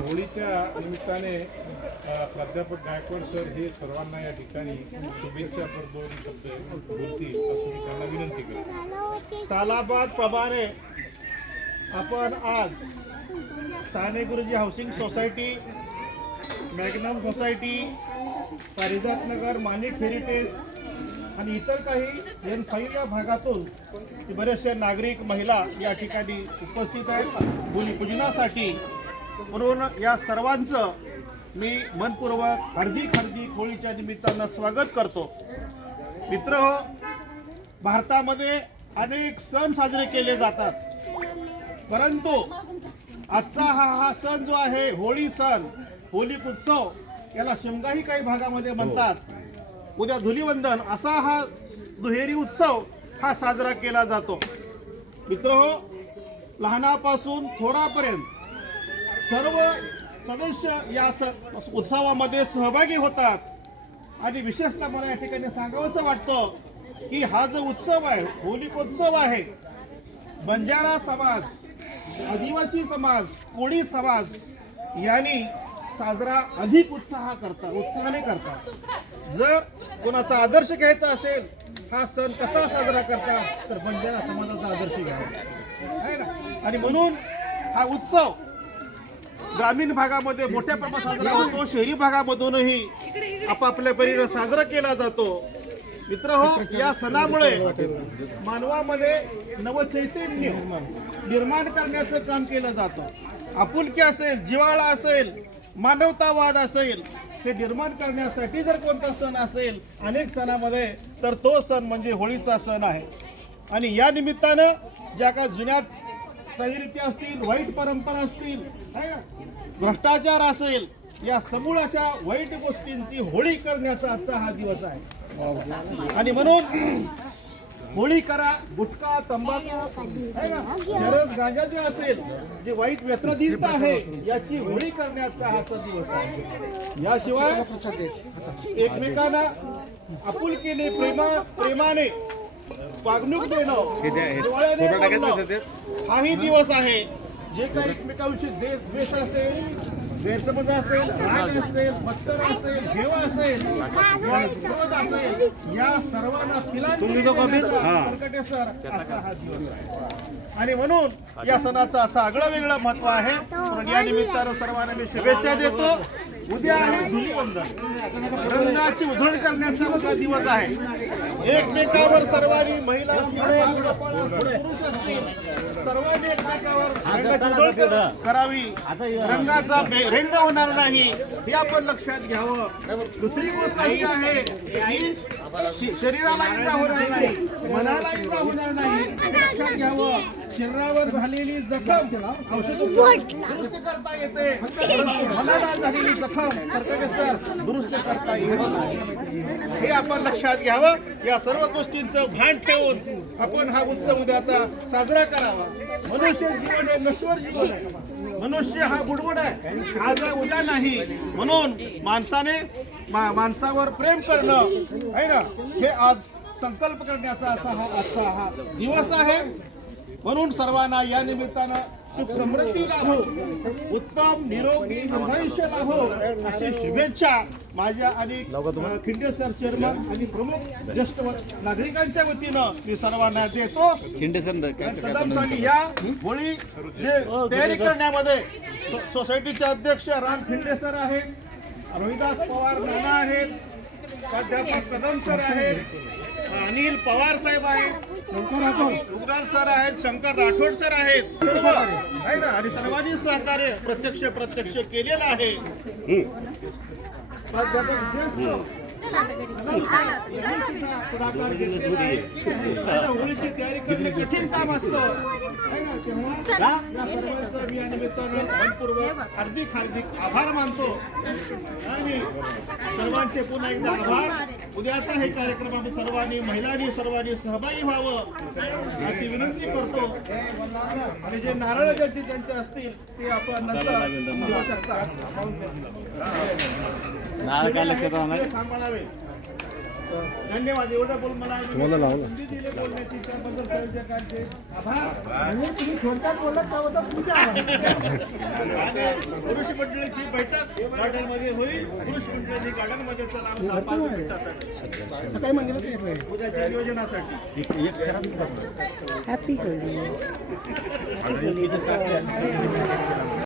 होळीच्या निमित्ताने प्राध्यापक गायकवाड सर हे सर्वांना या ठिकाणी शुभेच्छा पर दोन शब्द बोलतील असं मी त्यांना विनंती करतो. सालाबाद प्रमाणे आपण आज Sane Guruji housing society, Magnum society, पारिजात नगर, माणिक हेरिटेज आणि इतर काही N5 या भागातून बरेचसे नागरिक, महिला या ठिकाणी उपस्थित आहेत भूमिपूजनासाठी. म्हणून या सर्वांचं मी मनपूर्वक हार्दिक होळीच्या निमित्तानं स्वागत करतो. मित्रहो, भारतामध्ये अनेक सण साजरे केले जातात, परंतु आजचा हा सण जो आहे होळी सण, होली उत्सव, याला शिमगाही काही भागामध्ये म्हणतात. उद्या धुलीवंदन असा हा दुहेरी उत्सव हा साजरा केला जातो. मित्रहो, लहानापासून थोरापर्यंत सर्व सदस्य या उत्सवामध्ये सहभागी होतात. आणि विशेषतः मला या ठिकाणी सांगावंसं वाटतं की हा जो उत्सव आहे, होलिकोत्सव आहे, बंजारा समाज, आदिवासी समाज, कोळी समाज यांनी साजरा अधिक उत्साहाने करतात. जर कोणाचा आदर्श घ्यायचा असेल, हा सण कसा साजरा करतात, तर बंजारा समाजाचा आदर्श घ्यावा आहे ना. आणि म्हणून हा उत्सव ग्रामीण भागामध्ये मोठ्या प्रमाणात साजरा होतो, शहरी भागामधूनही आपापल्या परीने साजरा केला जातो. मित्रहो, या सणामुळे मानवामध्ये नवचैतन्य निर्माण करण्याचं काम केलं जातं. आपुलकी असेल, जिव्हाळा असेल, मानवतावाद असेल, हे निर्माण करण्यासाठी जर कोणता सण असेल अनेक सणामध्ये, तर तो सण म्हणजे होळीचा सण आहे. आणि या निमित्तानं ज्या काही जुन्या चालीरीती असतील, वाईट परंपरा असतील, भ्रष्टाचार असेल, या समूळ अशा वाईट गोष्टींची होळी करण्याचा आजचा हा दिवस आहे. आणि म्हणून होळी करा, गुटखा, तंबाखू, चरस, गांजा जे असेल, जे वाईट व्यसनाधीनता आहे, याची होळी करण्याचा हाचा दिवस आहे. याशिवाय एकमेकांना आपुलकीने, प्रेमाने वागणूक देणं, हाही दिवस आहे. जे काही एकमेकांविषयी द्वेष असेल, गैरसमज असेल, राग असेल, मत्सर असेल, घेवा असेल, क्रोध असेल, या सर्वांना हा दिवस आहे. आणि म्हणून या सणाचं असं आगळं वेगळं महत्व आहे. म्हणून या निमित्तानं सर्वांना मी शुभेच्छा देतो. उद्या आहे धुलीवंदन, रंगाची उधळण करण्याचा मोठा दिवस आहे. एकमेकावर सर्वांनी, महिला पुरुष असतील, सर्वांनी एकमेकावर रंगाची उधळण करावी. रंगाचा रंग होणार नाही हे आपण लक्षात घ्यावं. दुसरी गोष्ट ही आहे की शरीराला इजा होणार नाही, मनाला इजा होणार नाही, लक्षात घ्यावं. शरीरावर झालेली जखम दुरुस्त करता येते, मनाला झालेली जखम दुरुस्त करता येत नाही, हे आपण लक्षात घ्यावं. या सर्व गोष्टींचं भान ठेवून आपण हा उत्सव उद्याचा साजरा करावा. मनुष्य जीवन हे नश्वर जीवन आहे. मनुष्य हा बुडबुड आहे, आज उद्या नाही. म्हणून माणसावर प्रेम करणं आहे ना, हे आज संकल्प करण्याचा असा आजचा हा दिवस आहे. म्हणून सर्वांना या निमित्तानं सुख समृद्धी लाभो, उत्तम निरोगी दीर्घायुष्य लाभो, अशी शुभेच्छा माझ्या आणि खिंडे सर चेअरमन आणि प्रमुख ज्येष्ठ नागरिकांच्या वतीनं मी सर्वांना देतो. कदमसाठी या होळी तयारी करण्यामध्ये सोसायटीचे अध्यक्ष राम खिंडे सर आहेत, रोहिदास पवार नाना आहेत, प्राध्यापक कदम सर आहेत, अनिल पवार साहेब आहेत, उगदाल सर आहेत, शंकर राठोड सर आहेत, आहे ना. आणि सर्वांनी सहकार्य प्रत्यक्ष केलेलं आहे. होळीची तयारी करणे कठीण काम असतं. हार्दिक आभार मानतो आणि सर्वांचे पुन्हा एकदा आभार. उद्याचा हे कार्यक्रम आम्ही सर्वांनी सहभागी व्हावं अशी विनंती करतो. आणि जे नारळ ज्यांचे असतील ते आपण नंतर सांभाळावे. धन्यवाद. एवढं बोल मला संधी दिली बोलण्याची त्याबद्दल संयोजकांचे आभार. म्हणजे तुम्ही थोडक्यात बोलत का होता तुमच्या आणि पुरुष मंडळीची बैठक गार्डन मध्ये होईल. पुरुष मंडळीची गार्डन मध्ये चला 5 मिनिटासाठी सकाळी मंदिरात येतोय. उद्याच्या नियोजनासाठी. हॅपी